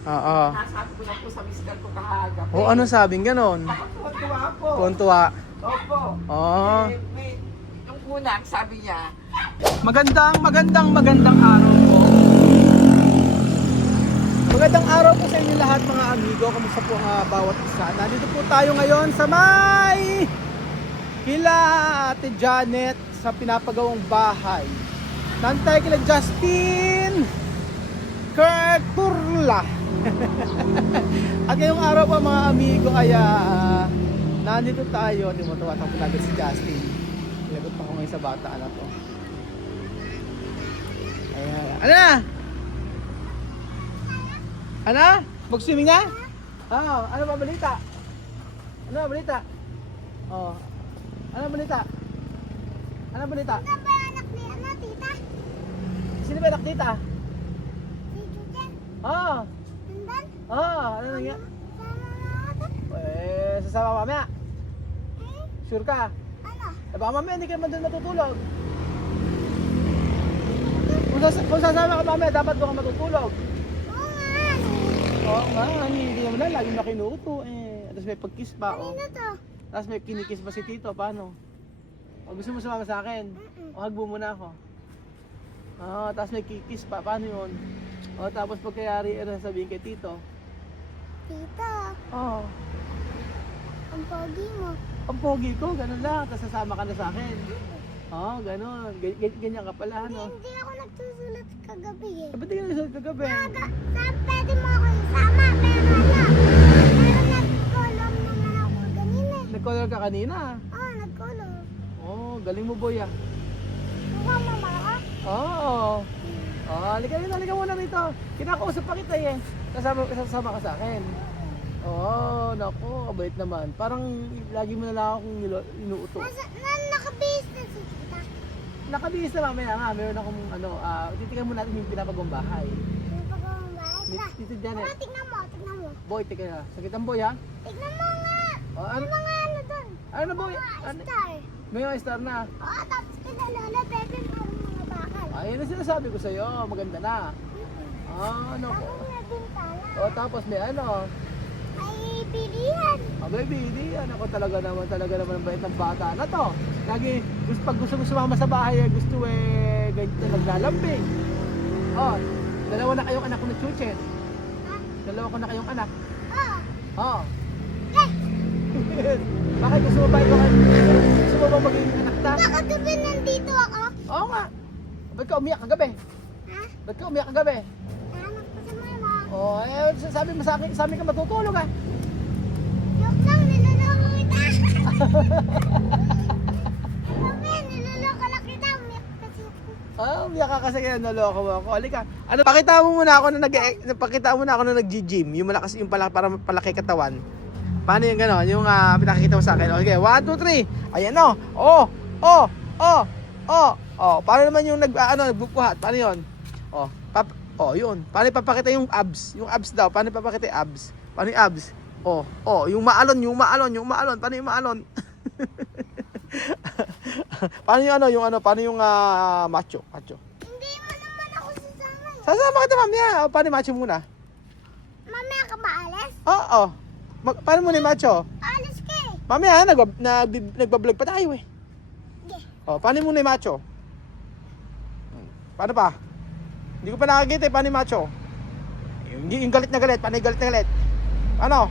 Oo. Nasabi ko na po sa mister ko kahagabi. O, ano sabing ganon? Tuwa po. Tuwan-tuwa. Opo. Oo. Yung una, sabi niya, Magandang araw po. Magandang araw po sa inyo lahat mga amigo. Kamusta po ang bawat isa? Nandito po tayo ngayon sa may kila Ate Janet sa pinapagawang bahay. Nandito tayo kila Justin Kurla. At ngayong araw po mga amigo ay nandito tayo. Tumutuwa tayo lagi si Justin. Lagot pa ko ngayon sa bata na to. Ayan. Ano na? Ano? Mag-swimming na? Oo. Ano ba balita? Ano ba balita? Oh. Ano ba balita? Ano ba balita? Ano ba anak ni tita? Sino ba anak tita? Si Jujen? Oo. Nandun? Oo. Ano nangyari? Sama natin? Sasama mamaya. Eh? Sure ka? Ano? Baka mamaya hindi ka naman doon matutulog. Kung sasama ka mamaya, dapat doon ka matutulog. Oo nga. Oo nga, hindi naman lang, laging nakinuuto Tapos may pag-kiss pa, Kanino to? Tapos may kinikiss pa si Tito, paano? O gusto mo sumama sa akin? O hug mo muna ako. Tapos may kikiss pa, paano yun? Tapos pagkayari, sabihin kay Tito. Tita, Oo, ang pogi mo. ang pogi ko, ganun lang, tapos sasama ka na sa akin. Ganun, ganyan ka pala, Hindi ako nagsusulat kagabi eh. Ba't di ka nasulat kagabi? Pwede mo ako isama, pero nag-color naman ako ganina eh. Nag-color ka kanina. Oo, nag-color. Galing mo boy Mukha mo maka? Oo. Halika muna rito. Kinakausap pa kita Sasama ka sa akin. Naku, kabait naman. Parang lagi mo na lang akong inuuto. Nakabihis na si tita. Nakabihis na mamaya nga. Meron akong titigan mo natin yung pinapagawang bahay. Yung pagawang bahay. Tara. Tito Janet. Tignan mo. Boy, tika. Sakitan boy ha. Tignan mo nga. Ano? Ano nga ano dun? Ano boy? Star. May mga star na. Oo, tapos kinalala, bebe, parang mga bakal. Ayun ang sinasabi ko sa'yo. Maganda na. Naku. Ako na din pala. Tapos may Ay, bilihan. Baby, hindi yan. Ako talaga naman ang bait ng bata na to. Lagi, pag gusto mo sumama sa bahay, gusto ganito naglalambing. Dalawa na kayong anak ko na chuchen. Ha? Dalawa ko na kayong anak. Oo. Eh! Bakit gusto mo ba ito? Gusto mo ba maging anak ta? Kagabi nandito ako. Oo nga. Ba't ka umiyak kagabi? Ha? Ba't ka umiyak kagabi? Nahanap ko si mama. Sabi mo sa amin ka matutulog Joke lang, niloloko kita. Mami, niloloko lang kita. Umiyak kasi ako. Umiyak ka kasi kaya naloko mo ako. Halika. Pakita mo muna ako na nag-gym. Yung malakas yung para palaki katawan. Paano yung gano'n? Yung pinakikita mo sa akin. Okay, 1, 2, 3. Ayan Paano naman yung nagbubuhat? Paano yun? Yun. Paano ipapakita yung abs? Yung abs daw. Paano ipapakita yung abs? Paano yung abs? Yung maalon. Paano yung maalon? Paano yung macho? Hindi mo naman ako sasama. Sasama kita mamaya. Paano yung macho muna? Mamaya ka ba alis? Oo. Paano muna yung macho? Alis ka eh. Mamaya, nagbablog pa tayo eh. Sige. Paano muna yung macho? Paano pa? Hindi ko pa nakakita eh, paano yung macho? Yung galit na galit, paano yung galit na galit? Paano?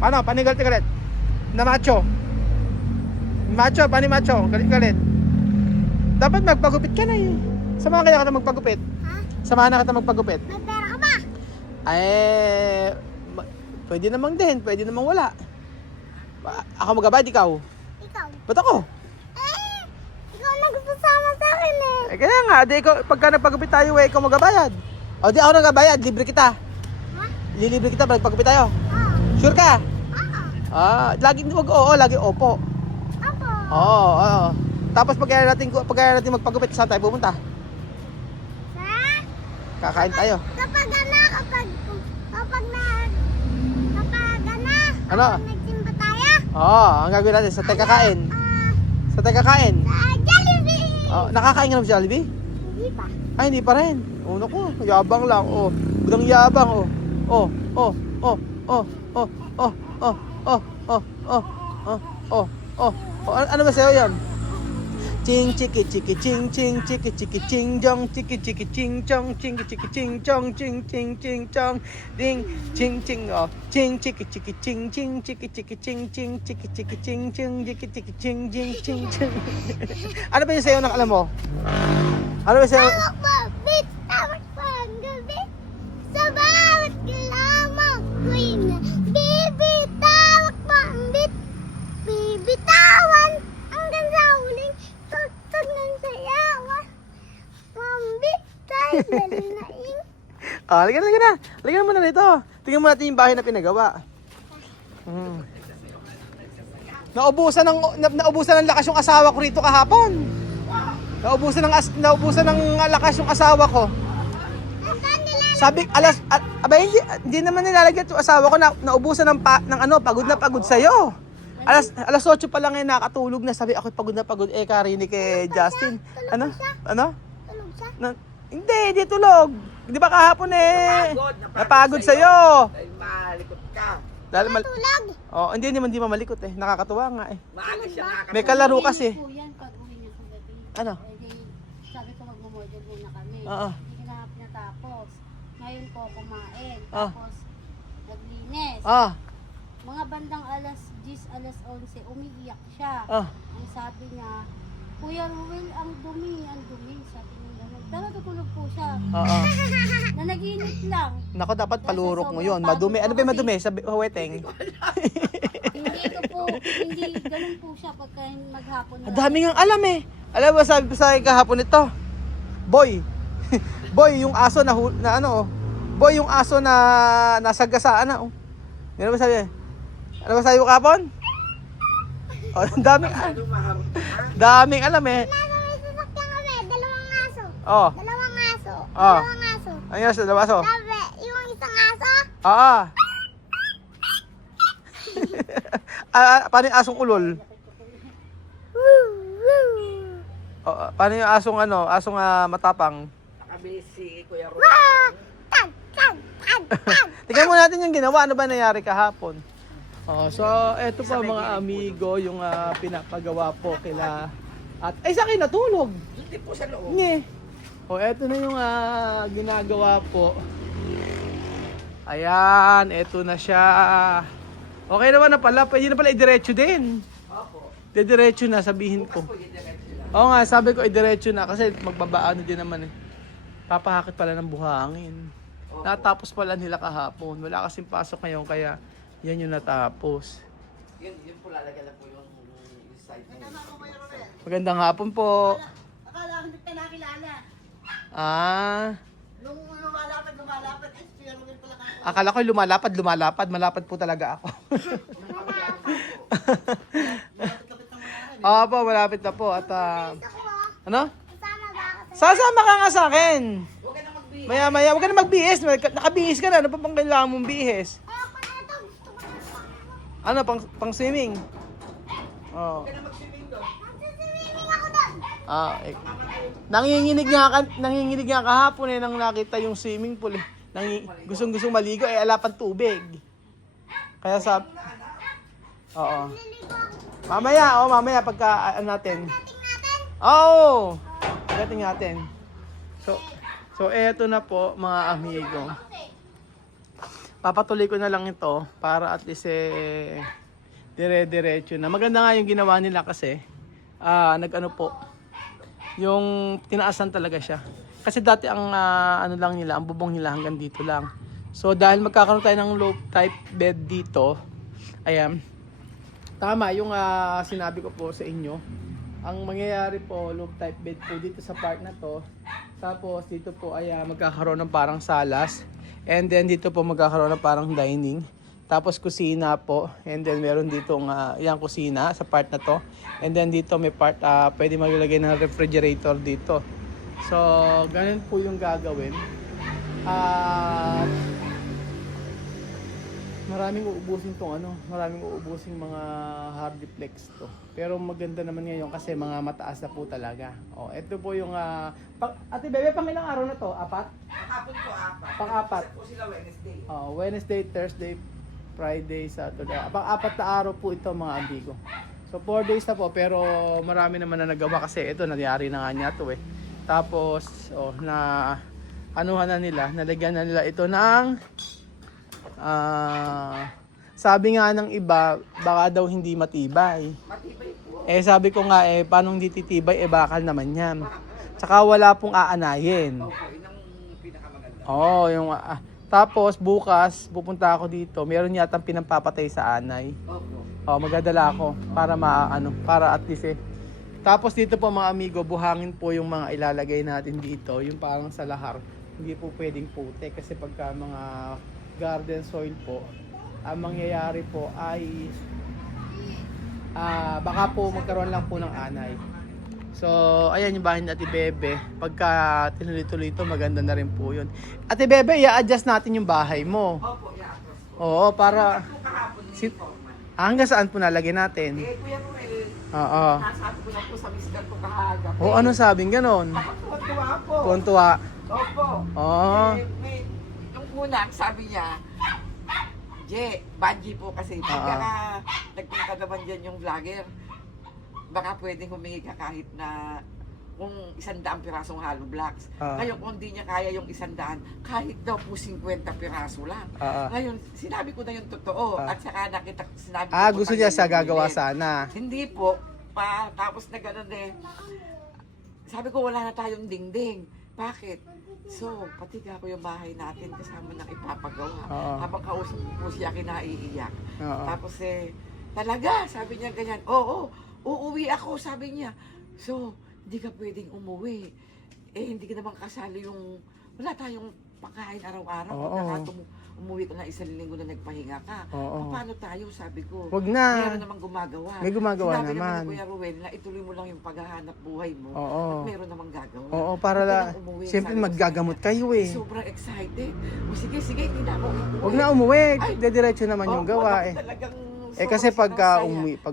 Paano yung galit na galit? Na macho? Macho, paano yung macho? Galit-galit. Dapat magpagupit ka na eh. Samahan kaya kita magpagupit? Ha? Samahan na kita magpagupit? May pera ka ba? Pwede namang din, pwede namang wala. Ako magbabayad, ikaw? Ikaw. Ba't ako? Ikaw nagsasama sa akin eh. Kaya nga, pagka nagpagupit tayo ikaw magbabayad. Di ako nagbabayad, libre kita. Ha? Lilibre kita, magpagupit tayo. Oo. Sure ka? Oo. Lagi wag oo, lagi opo. Apo. Oo. Tapos pagkaya natin magpagupit, saan tayo pupunta? Ha? Kakain tayo. Kapag Ano? nagsimba tayo? Ang gagawin natin sa tayo kakain. Sa tayo kakain. Jollibee! Nakakain ka ng Jollibee? Hindi pa. Ay, hindi pa rin. Naku, yabang lang. Budang yabang. Oh, oh, oh, oh, oh, oh, oh, oh, oh, oh, oh, oh, oh. Ano ba sa'yo yan? Ching chiki chiki ching ching chiki chiki ching jong chiki chiki ching chong ching chiki ching chong ching ching ching chong ding ching ching oh ching chiki chiki ching ching chiki chiki ching ching chiki chiki ching ching chiki chiki ching ching ching ching. Ano ba yung sayo ng alam mo? Ano ba sa'yo? Tawag mo, bit, tawag mo ang gabi. Sa bawat lamang ko'y bibitawag mo ang bit. Bibitawan hanggang sa huling tutog ng sayawan. Mambit tayo dalinaing. Halika na. Halika mo na dito. Tingnan mo natin yung bahay na pinagawa. Naubusan ng lakas yung asawa ko rito kahapon. Naubusan ng lakas yung asawa ko. Hanggang nila Sabi hindi naman nilalagyan yung asawa ko na naubusan ng pagod na pagod sa iyo. Alas 8 pa lang ngayon nakatulog na, sabi ako pagod na pagod karinig kay Justin. Ano? tulog siya. Hindi tulog. Di ba kahapon napagod sa iyo. Dahil malikot ka. Dahil Tulog. hindi naman di mamalikot nakakatuwa nga Maaga siya nakakatulog. May kalaro kasi. Po yan pag uwi niya sa gabi. Ano? Eh, di, sabi ko magmamodel muna kami. Oo. Hindi kinahap niya tapos. Ngayon po kumain. Ah. Tapos naglinis. Mga bandang alas 10, alas 11, umiiyak siya. Ang sabi niya, Kuya Ruel, ang dumi. Sabi niya gano'n. Pero tutulog po siya. Na naginip lang. Nako, dapat palurok mo yon. Madumi. Ano ba yung madumi? Sabi, huweteng. Hindi ito po, hindi ganun po siya pagka maghapon na. Ang dami ngang alam Alam mo, sabi sa akin kahapon ito, Boy, yung aso Boy, yung aso na nasa gasaan na. Ano ba sabi? Ano ba sabi ko kahapon? Ang daming alam Nasa may sasakyan kami, dalawang aso. Oh. Dalawang aso. Oh. Dalawang aso. Ano yun, sa aso? Sabi, yung isang aso, Paano yung asong ulol? woo, woo. Paano yung asong matapang? Nakabili si Kuya Ron. Wah! Tag, tag, tag, tag. Tingnan mo natin yung ginawa. Ano ba nangyari kahapon? So, eto pa mga amigo, yung pinapagawa po kila at sa akin natulog. Hindi po sa loob. Nye. Eto na yung ginagawa po. Ayan, eto na siya. Okay naman na pala. Pwede na pala idiretso din. Opo. Didiretso na, sabihin ko. Po, yung diretso lang. Oo nga, sabi ko idiretso na kasi magbabaano din naman Papahakit pala ng buhangin. Opo. Natapos pala nila kahapon. Wala kasing pasok ngayon kaya yan yung natapos. Yun po lalagyan na po yung side na yun. Magandang hapon po. Akala ko hindi ka nakilala. Nung lumalapad, pero rin pala ka. Akala ko lumalapad. Malapad po talaga ako. Opo, malapit na po. At Ako ano? kasama ba ako sa... Sasama ka nga sa akin. Huwag ka na magbihis. Maya, huwag ka na magbihis. Nakabihis ka na. Ano pa bang kailangan mong bihis? Ayoko na ito, gusto ko na. Ano, pang swimming? Oh. Huwag ka na mag-swimming doon. Magsiswimming ako doon. Nanginginig nga kahapon nang nakita yung swimming pool gustong maligo alapan tubig. Kaya Oo. Liligo ako. Mamaya pagka natin. Dating natin. Dating natin. So eto na po mga amigo. Papatuloy ko na lang ito para at least dire-diretso na. Maganda nga yung ginawa nila kasi nag-ano po. Yung tinaasan talaga siya. Kasi dati ang ang bubong nila hanggang dito lang. So dahil magkakaroon tayo ng low type bed dito, ayan. Tama yung sinabi ko po sa inyo. Ang mangyayari po, low type bed po dito sa part na to. Tapos dito po ay magkakaroon ng parang salas. And then dito po magkakaroon ng parang dining. Tapos kusina po. And then meron dito yung kusina sa part na to. And then dito may part, pwede maglagay ng refrigerator dito. So, ganun po yung gagawin. maraming uubusin mga hardiplex to. Pero maganda naman ngayon kasi mga mataas na po talaga. Oh, ito po yung Ate Bebe, pang ilang araw na to? 4? Kahapon po, 4. Pang-4. Isa po sila Wednesday. Oh, Wednesday, Thursday, Friday, Saturday. Pang-4 na araw po ito mga amigo. So 4 days na po pero marami naman na nagawa kasi ito nangyari na nga niya to eh. Tapos nalagyan na nila ito ng sabi nga ng iba baka daw hindi matibay. Matibay po. Sabi ko nga paano hindi titibay bakal naman yan. Tsaka wala pong aanayin. Opo, yun ang pinakamaganda. Yung tapos bukas pupunta ako dito. Meron yatang pinampapatay sa anay. Opo. Magdadala ako para at least Tapos dito po mga amigo, buhangin po yung mga ilalagay natin dito, yung parang sa lahar. Hindi po pwedeng putik kasi pagka mga garden soil po, ang mangyayari po ay baka po magkaroon lang po ng anay. So, ayan yung bahay ni Ate Bebe. Pagka tinuloy-tuloy ito, maganda na rin po yun. Ate Bebe, i-adjust natin yung bahay mo. Opo, i-atras po. Oo, para Ito kahapon ni Foreman. hanggang saan po nalagay natin? Kuya Ruel, Oo. nasabi ko na po sa mister ko kahagabi. Ano sabing ganon? Tuwa po. Tuwan-tuwa. Opo. Oo. Nung una, sabi niya, Banji po kasi, pagka nagpunta naman dyan yung vlogger, baka pwedeng humingi ka kahit na kung 100 pirasong hollow blocks. Ngayon, kung di niya kaya yung 100, kahit daw po 50 piraso lang. Ngayon, sinabi ko na yung totoo. At saka sinabi ko Gusto niya sa gagawa sana. Hindi po. Tapos na gano'n sabi ko, wala na tayong dingding. Bakit? So, pati ko yung bahay natin kasama ng ipapagawa. Habang kausap ko po siya, kinaiiyak. Tapos talaga, sabi niya ganyan, uuwi ako, sabi niya. So, hindi ka pwedeng umuwi. Hindi ka naman kasali wala tayong pagkain araw-araw. Pagka umuwi ka na 1 linggo na nagpahinga ka. Paano tayo, sabi ko. Wag na. Meron namang gumagawa. May gumagawa Sinabi naman. naman ni Kuya Ruel na ituloy mo lang yung paghahanap buhay mo. At meron namang gagawa. Para Huwag ka nang umuwi, siyempre sabi ko sa maggagamot kayo eh. Sobrang excited. Sige, hindi na ako umuwi. Huwag na umuwi. Ay, Dediretso naman yung gawa eh. Talagang Kasi sobrang pag saya.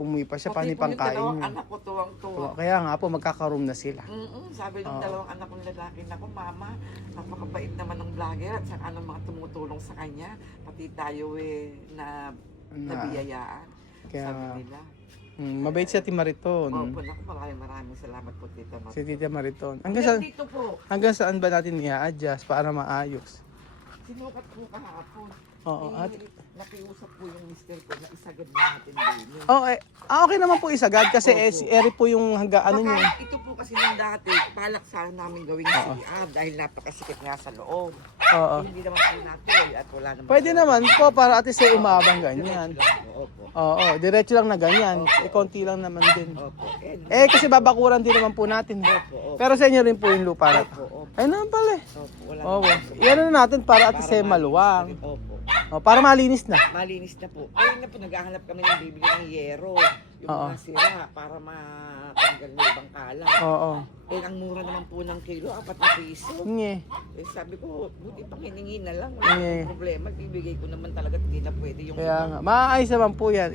umuwi pa siya, Pati paano po pang yung kain dalawang niyo? anak ko tuwang-tuwa. Kaya nga po, magkakaroom na sila. Sabi ng dalawang anak kong lalaki, naku mama, napakabait naman ng vlogger at saka ng mga tumutulong sa kanya. Pati tayo nabiyayaan. Kaya Sabi nga. nila. Mabait si Ate Mariton. Opo, naku, maraming salamat po, Tita Marta. Si Tita Mariton. Dito po, Hanggang saan ba natin i-adjust para maayos? sinukat po kahapon. Nakiusap po yung mister ko na isagad na natin din. Okay naman po isagad kasi si Eri po yung niyo. Ito po kasi nung dati, balak sana namin gawing CR dahil napakasikip nga sa loob. Hindi naman po natuloy at wala naman. Pwede naman po para at least umabang ganyan. Opo. Diretso lang na ganyan. Konti lang naman din. Opo. Kasi babakuran din naman po natin. Opo. Pero sa inyo rin po yung lupa na to. Opo. Ayun naman pala. Opo. Wala Yan na natin para at least maluwang. Opo. Para malinis na. Malinis na po. Ayun na po, naghahanap kami ng bibili ng yero. Yung mga sira para matanggal na ibang kalat. Ang mura naman po ng kilo, 4 na piso. Sabi ko, buti pang hiningi na lang. Wala namang problema. Bibigay ko naman talaga, hindi na pwede yung... Kaya nga, maayos naman po yan.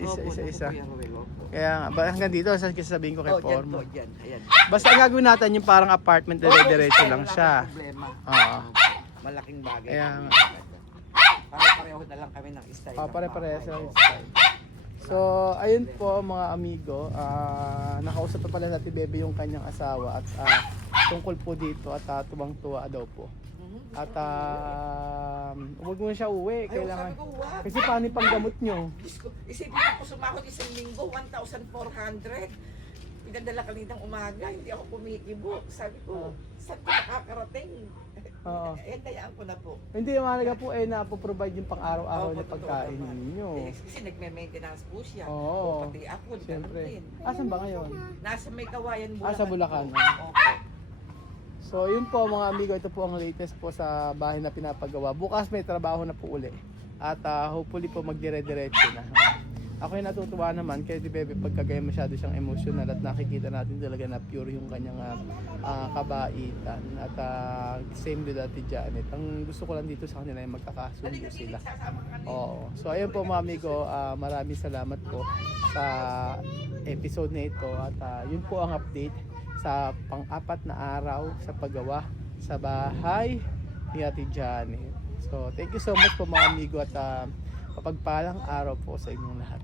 Isa. Opo. Kaya nga, hanggang dito, sasabihin ko kay Forma. Dyan. Ayan. Basta ang gagawin natin yung parang apartment, diretso lang siya. Malaking bagay. Kaya nga. Pare-pareho na lang kami ng style. Pare-pareho sa style. So, ayun po mga amigo, nakausap pa pala natin Bebe yung kanyang asawa at tungkol po dito at tuwang-tuwa daw po. At huwag mo siya uwi, kailangan. Kasi paano yung panggamot nyo? Isipin ako sumahod 1 linggo, 1,400. Pinadala kaninang umaga, hindi ako kumikibo. Sabi ko, saan ko nakakarating? Dayaan ko na po. Hindi mahalaga po napoprovide yung pang-araw-araw na pagkain totoo naman. ninyo. Kasi nagme-maintenance po siya. Oo. Pati ako, Siyempre. din. Asan ba ngayon? Nasa may kawayan Bulacan. Sa Bulacan. Opo. So yun po mga amigo, ito po ang latest po sa bahay na pinapagawa. Bukas may trabaho na po uli. At hopefully po magdire-diretso na. ako yung natutuwa naman kay Bebe pagkagaya masyado siyang emotional at nakikita natin talaga na pure yung kanyang kabaitan at same with Ate Janet. Ang gusto ko lang dito sa kanila ay magkakasundo sila. Oo. So ayun po mga amigo, maraming salamat po sa episode na ito at yun po ang update sa pang-apat na araw sa paggawa sa bahay ni Ate Janet. So thank you so much po mga amigo at kapagpalang araw po sa inyong lahat.